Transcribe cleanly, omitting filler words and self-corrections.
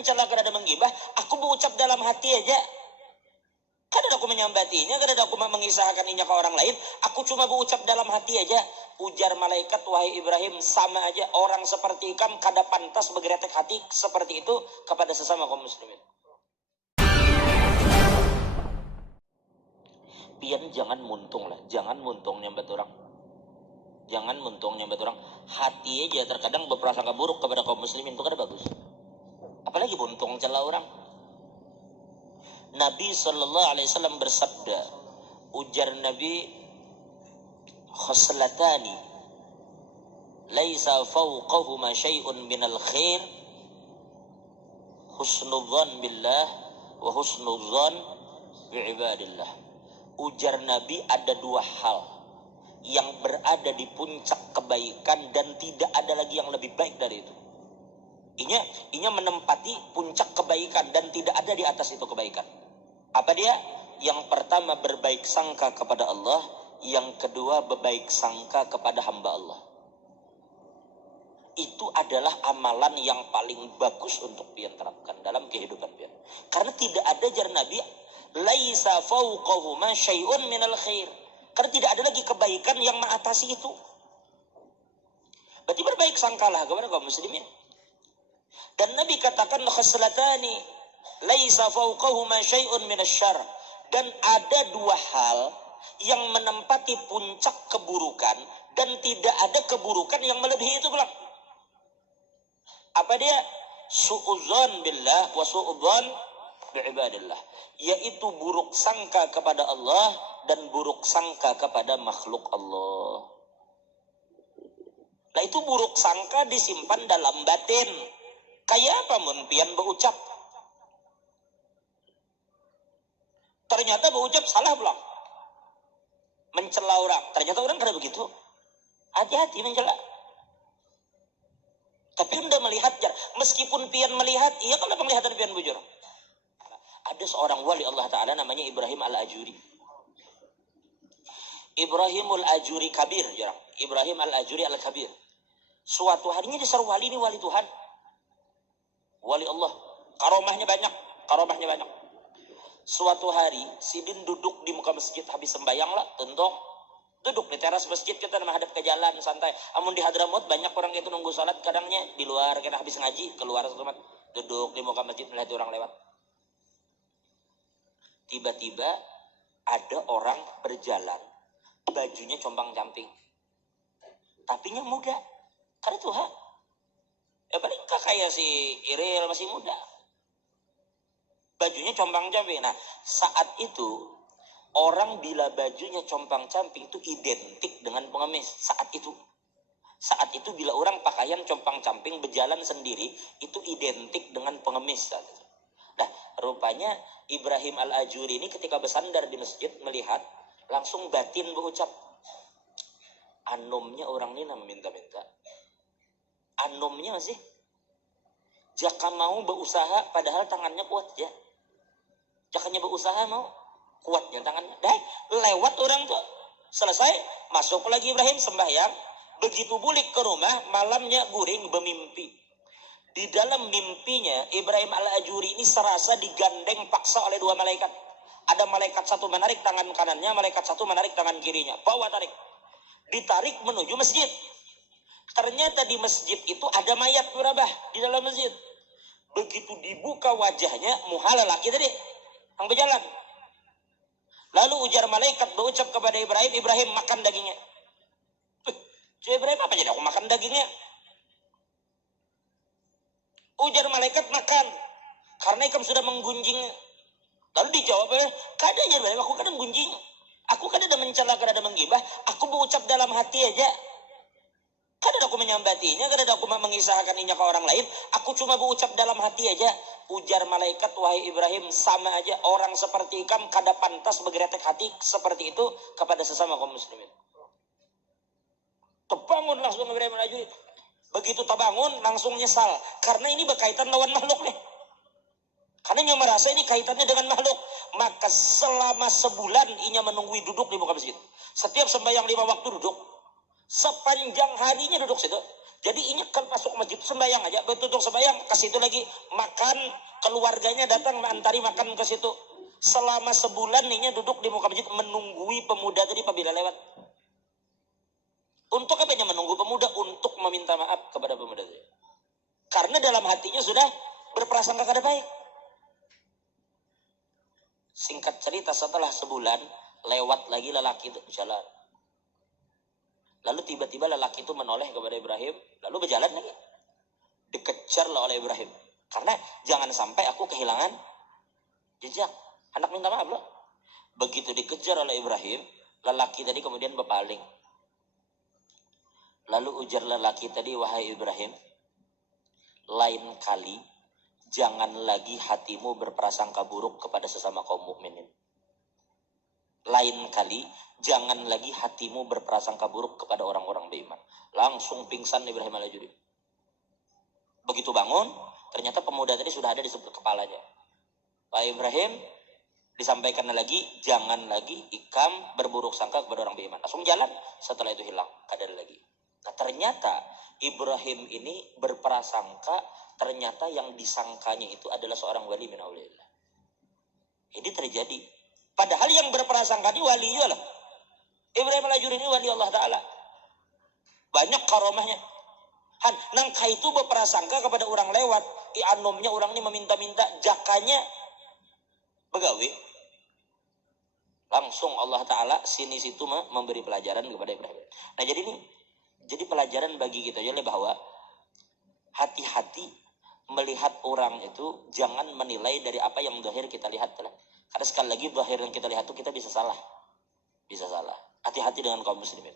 mencela, kada ada menggibah, aku berucap dalam hati aja. Kada ada aku menyambatinya, kada ada aku mengisahkannya ke orang lain. Aku cuma berucap dalam hati aja. Ujar malaikat, wahai Ibrahim, sama aja orang seperti kamu kada pantas bergeretek hati seperti itu kepada sesama kaum muslimin. Pian jangan muntung lah, jangan muntung nyambat orang. Jangan muntung nyambat orang. Hati aja terkadang berprasangka buruk kepada kaum muslimin itu kada bagus. Apalagi buntung celah orang. Nabi SAW bersabda, ujar Nabi, khoslatani laisa fawqahuma syai'un minal khair husnudzan billah wa husnudzan bi'ibadillah. Ujar Nabi, ada dua hal yang berada di puncak kebaikan dan tidak ada lagi yang lebih baik dari itu. Inya menempati puncak kebaikan dan tidak ada di atas itu kebaikan. Apa dia? Yang pertama berbaik sangka kepada Allah, yang kedua berbaik sangka kepada hamba Allah. Itu adalah amalan yang paling bagus untuk pian terapkan dalam kehidupan pian. Karena tidak ada jar Nabi, laisa fawqahuma syai'un minal khair. Karena tidak ada lagi kebaikan yang mengatasi itu. Berarti berbaik sangkalah kepada kaum muslimin. Dan Nabi katakan khaslatani laisa fawqahuma syai'un minasyarr. Dan ada dua hal yang menempati puncak keburukan dan tidak ada keburukan yang melebihi itu pula. Apa dia? Su'udzan billah wa su'udzan bi'ibadillah. Yaitu buruk sangka kepada Allah dan buruk sangka kepada makhluk Allah. Nah itu buruk sangka disimpan dalam batin. Kayak apa mun pian berucap? Ternyata berucap salah pula. Mencela orang. Ternyata orang kada begitu. Hati-hati mencela. Tapi anda melihat jar. Meskipun pian melihat, iya kalau penglihatan pian bujur. Ada seorang wali Allah Ta'ala namanya Ibrahim Al-Ajuri. Ibrahim Al-Ajuri Kabir. Jarang. Ibrahim Al-Ajuri Al-Kabir. Suatu harinya disar wali ini wali Tuhan. Wali Allah. Karomahnya banyak. Suatu hari, Sidin duduk di muka masjid habis sembayang lah. Tentu. Duduk di teras masjid kita menghadap ke jalan santai. Amun di Hadramut banyak orang itu nunggu salat. Kadangnya di luar kena habis ngaji. Keluar selamat. Duduk di muka masjid melihat orang lewat. Tiba-tiba ada orang berjalan. Bajunya compang-camping. Tapinya muda. Karena Tuhan. Ya paling kayak si Iril masih muda. Bajunya compang-camping. Nah saat itu orang bila bajunya compang-camping itu identik dengan pengemis. Saat itu bila orang pakaian compang-camping berjalan sendiri itu identik dengan pengemis. Saat itu. Nah rupanya Ibrahim Al-Ajuri ini ketika bersandar di masjid melihat langsung batin berucap, anomnya orang ini minta-minta. Anomnya masih jaka mau berusaha padahal tangannya kuat ya. Jakanya berusaha mau kuatnya tangannya. Dah lewat orang tuh. Selesai masuk lagi Ibrahim sembahyang. Begitu balik ke rumah malamnya guring bermimpi. Di dalam mimpinya Ibrahim Al-Ajuri ini serasa digandeng paksa oleh dua malaikat. Ada malaikat satu menarik tangan kanannya, malaikat satu menarik tangan kirinya. Bawa tarik. Ditarik menuju masjid. Ternyata di masjid itu ada mayat berabah di dalam masjid. Begitu dibuka wajahnya, muhala laki tadi yang berjalan. Lalu ujar malaikat berucap kepada Ibrahim, Ibrahim makan dagingnya. Ibrahim apa jadi aku makan dagingnya? Ujar malaikat makan. Karena ikam sudah menggunjingnya. Lalu dijawab, kada ya Ibrahim, aku kada menggunjing. Aku kada ada mencela, kada ada menggibah. Aku berucap dalam hati aja. Kada ada aku menyambatinya, kada ada aku mengisahkannya ke orang lain. Aku cuma berucap dalam hati aja. Ujar malaikat, wahai Ibrahim, sama aja orang seperti kamu kada pantas bergeretek hati seperti itu kepada sesama kaum muslimin. Terbangun langsung Ibrahim Al-Ajuri. Begitu terbangun langsung nyesal. Karena ini berkaitan lawan makhluk nih. Karena ia merasa ini kaitannya dengan makhluk. Maka selama sebulan ia menunggui duduk di muka masjid. Setiap sembahyang 5 waktu duduk. Sepanjang harinya duduk situ. Jadi ini kalau masuk masjid sembahyang aja, betul sembahyang, ke situ lagi makan, keluarganya datang antari makan ke situ. Selama sebulan nih duduk di muka masjid menunggui pemuda tadi apabila lewat. Untuk apanya menunggu pemuda? Untuk meminta maaf kepada pemuda tadi. Karena dalam hatinya sudah berprasangka kada baik. Singkat cerita, setelah sebulan lewat lagi lelaki itu jalan. Lalu tiba-tiba lelaki itu menoleh kepada Ibrahim, lalu berjalan lagi. Dikejarlah oleh Ibrahim. Karena jangan sampai aku kehilangan jejak. Anak minta maaf loh. Begitu dikejar oleh Ibrahim, lelaki tadi kemudian berpaling. Lalu ujar lelaki tadi, wahai Ibrahim, lain kali jangan lagi hatimu berprasangka buruk kepada sesama kaum mukminin. Lain kali jangan lagi hatimu berprasangka buruk kepada orang-orang beriman. Langsung pingsan Ibrahim al-Ajuri. Begitu bangun, ternyata pemuda tadi sudah ada di sebelah kepalanya. Pak Ibrahim, disampaikan lagi, jangan lagi ikam berburuk sangka kepada orang beriman. Langsung jalan, setelah itu hilang, kada ada lagi. Nah ternyata Ibrahim ini berprasangka, ternyata yang disangkanya itu adalah seorang wali min aulillah. Ini terjadi. Padahal yang berprasangka ini wali lah. Ibrahim al-Ajuri ini wali Allah Ta'ala. Banyak karomahnya. Nangka itu berprasangka kepada orang lewat. Anomnya orang ini meminta-minta jakanya begawi. Langsung Allah Ta'ala sini situ memberi pelajaran kepada Ibrahim. Nah jadi pelajaran bagi kita aja bahwa hati-hati melihat orang itu, jangan menilai dari apa yang zahir kita lihat. Karena sekali lagi zahir yang kita lihat itu kita bisa salah. Hati-hati dengan kaum muslimin.